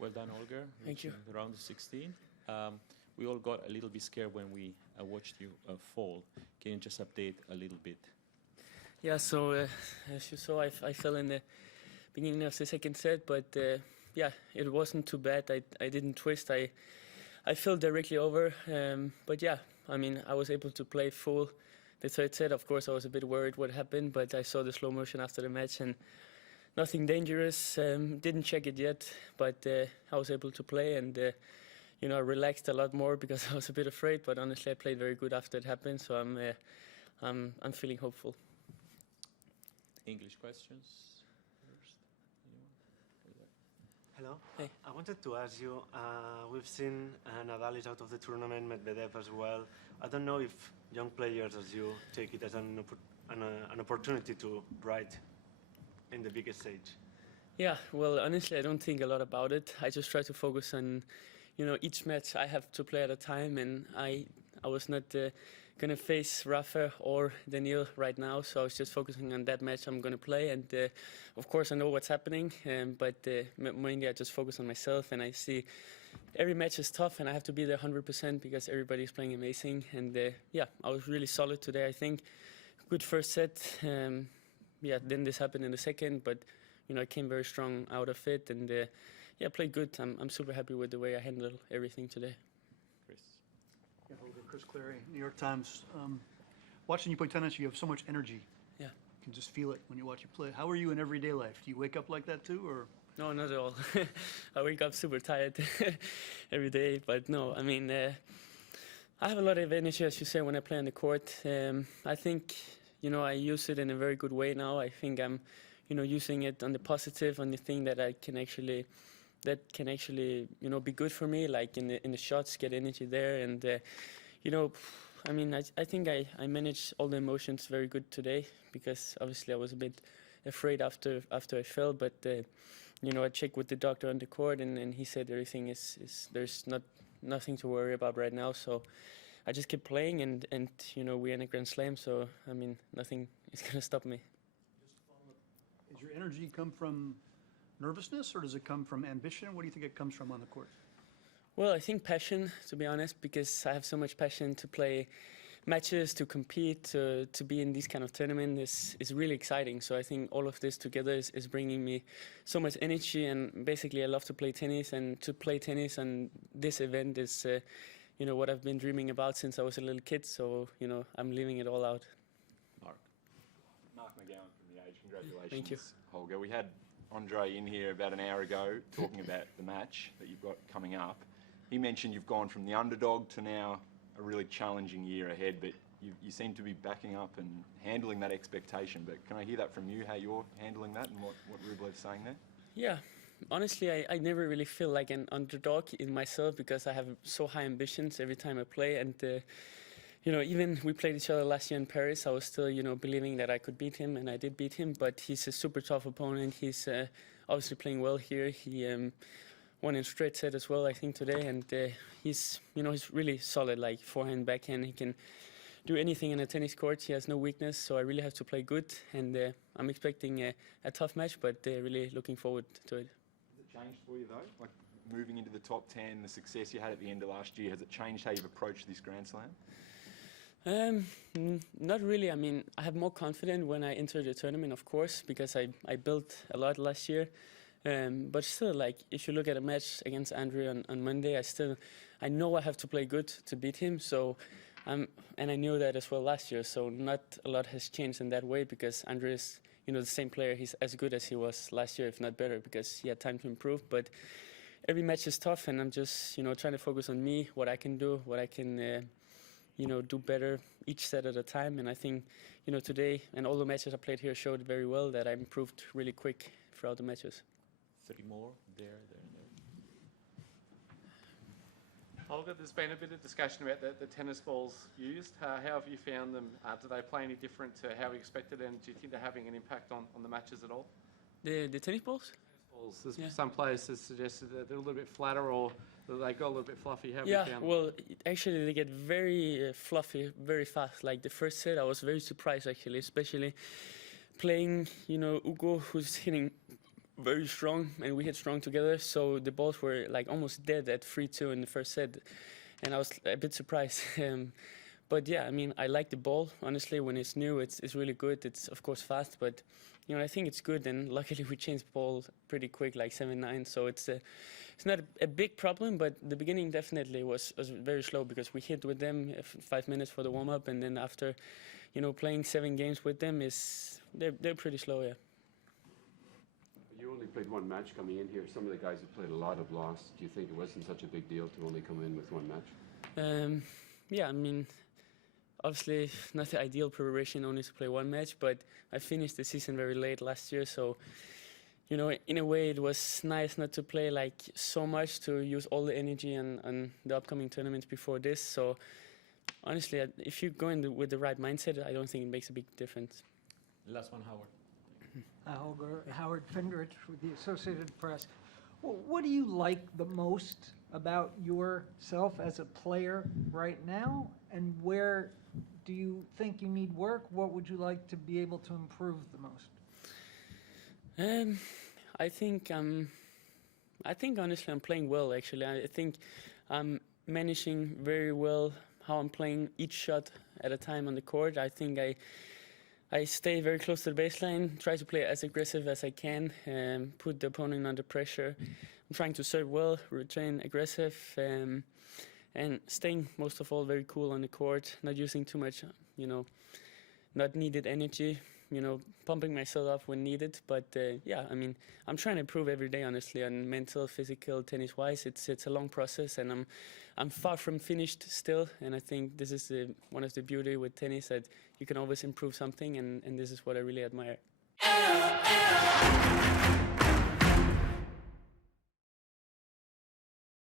Well done, Holger. Thank you. The round of 16. We all got a little bit scared when we watched you fall. Can you just update a little bit? Yeah, so as you saw, I fell in the beginning of the second set, but yeah, it wasn't too bad. I didn't twist. I fell directly over, but yeah, I mean, I was able to play full the third set. Of course, I was a bit worried what happened, but I saw the slow motion after the match and nothing dangerous. Didn't check it yet, but I was able to play and you know, I relaxed a lot more because I was a bit afraid. But honestly, I played very good after it happened, so I'm feeling hopeful. English questions first. Anyone? Hello. Hey. I wanted to ask you, we've seen Nadal is out of the tournament, Medvedev as well. I don't know if young players as you take it as an opportunity to write in the biggest stage. Yeah, well, honestly, I don't think a lot about it. I just try to focus on, you know, each match I have to play at a time, and I was not gonna face Rafa or Daniil right now, so I was just focusing on that match I'm gonna play. And of course, I know what's happening, but mainly I just focus on myself, and I see every match is tough, and I have to be there 100% because everybody's playing amazing. And yeah, I was really solid today. I think good first set. Yeah, then this happened in the second, but you know, I came very strong out of it, and yeah, played good. I'm super happy with the way I handled everything today. Chris. Yeah, Holger, Chris Clary, New York Times. Watching you play tennis, you have so much energy. Yeah. You can just feel it when you watch you play. How are you in everyday life? Do you wake up like that too, or? No, not at all. I wake up super tired every day, but no, I mean, I have a lot of energy, as you say, when I play on the court. I think, you know, I use it in a very good way now. I think I'm, you know, using it on the positive, on the thing that I can actually, you know, be good for me, like in the shots, get energy there. And, you know, I mean, I think I managed all the emotions very good today, because obviously I was a bit afraid after I fell, but, you know, I checked with the doctor on the court, and he said everything is there's nothing to worry about right now. So I just kept playing, and you know, we're in a Grand Slam, so I mean, nothing is going to stop me. Just to follow up, does your energy come from nervousness, or does it come from ambition? What do you think it comes from on the court? Well, I think passion, to be honest, because I have so much passion to play matches, to compete, to be in these kind of tournaments is really exciting. So I think all of this together is bringing me so much energy, and basically I love to play tennis, and to play tennis on this event is, you know, what I've been dreaming about since I was a little kid. So, you know, I'm living it all out. Mark McGowan from The Age. Congratulations, Thank you. Holger. We had Andre in here about an hour ago talking about the match that you've got coming up. He mentioned you've gone from the underdog to now a really challenging year ahead, but you seem to be backing up and handling that expectation. But can I hear that from you, how you're handling that, and what Rublev's saying there? Yeah, honestly, I never really feel like an underdog in myself, because I have so high ambitions every time I play. And you know, even we played each other last year in Paris, I was still, you know, believing that I could beat him, and I did beat him. But he's a super tough opponent. He's obviously playing well here. He won in straight set as well, I think, today. And he's, you know, he's really solid, like forehand, backhand. He can do anything in a tennis court. He has no weakness, so I really have to play good. And I'm expecting a tough match, but really looking forward to it. Has it changed for you, though? Like moving into the top 10, the success you had at the end of last year, has it changed how you've approached this Grand Slam? Not really. I mean, I have more confidence when I enter the tournament, of course, because I built a lot last year. But still, like, if you look at a match against Andre on Monday, I know I have to play good to beat him. So, and I knew that as well last year. So not a lot has changed in that way, because Andre is, you know, the same player. He's as good as he was last year, if not better, because he had time to improve. But every match is tough, and I'm just, you know, trying to focus on me, what I can do, what I can, you know, do better each set at a time. And I think, you know, today and all the matches I played here showed very well that I improved really quick throughout the matches. 3 more, there, and there. Holger, there's been a bit of discussion about the tennis balls used. How have you found them? Do they play any different to how we expected, and do you think they're having an impact on the matches at all? The tennis balls? There's Yeah. some players have suggested that they're a little bit flatter, or that they got a little bit fluffy. How have you Yeah, found well, actually they get very fluffy very fast. Like the first set, I was very surprised, actually, especially playing, you know, Ugo, who's hitting very strong, and we hit strong together. So the balls were like almost dead at 3-2 in the first set, and I was a bit surprised. But yeah, I mean, I like the ball. Honestly, when it's new, it's really good. It's of course fast, but you know, I think it's good. And luckily, we changed the ball pretty quick, like 7-9. So it's not a big problem, but the beginning definitely was very slow because we hit with them 5 minutes for the warm up, and then after, you know, playing 7 games with them they're pretty slow, yeah. You only played one match coming in here. Some of the guys have played a lot have lost. Do you think it wasn't such a big deal to only come in with one match? Yeah, I mean, obviously not the ideal preparation only to play one match, but I finished the season very late last year, so you know, in a way it was nice not to play like so much, to use all the energy on the upcoming tournaments before this. So honestly, if you go in with the right mindset, I don't think it makes a big difference. Last one, Howard. Howard Fendrich with the Associated Press. What do you like the most about yourself as a player right now, and where do you think you need work? What would you like to be able to improve the most? I think honestly I'm playing well. Actually, I think I'm managing very well how I'm playing each shot at a time on the court. I think I stay very close to the baseline, try to play as aggressive as I can, put the opponent under pressure. I'm trying to serve well, return aggressive, and staying most of all very cool on the court, not using too much, you know, not needed energy, you know, pumping myself up when needed. But yeah, I mean, I'm trying to improve every day, honestly, on mental, physical, tennis-wise. It's a long process, and I'm far from finished still. And I think this is one of the beauty with tennis, that you can always improve something, and this is what I really admire.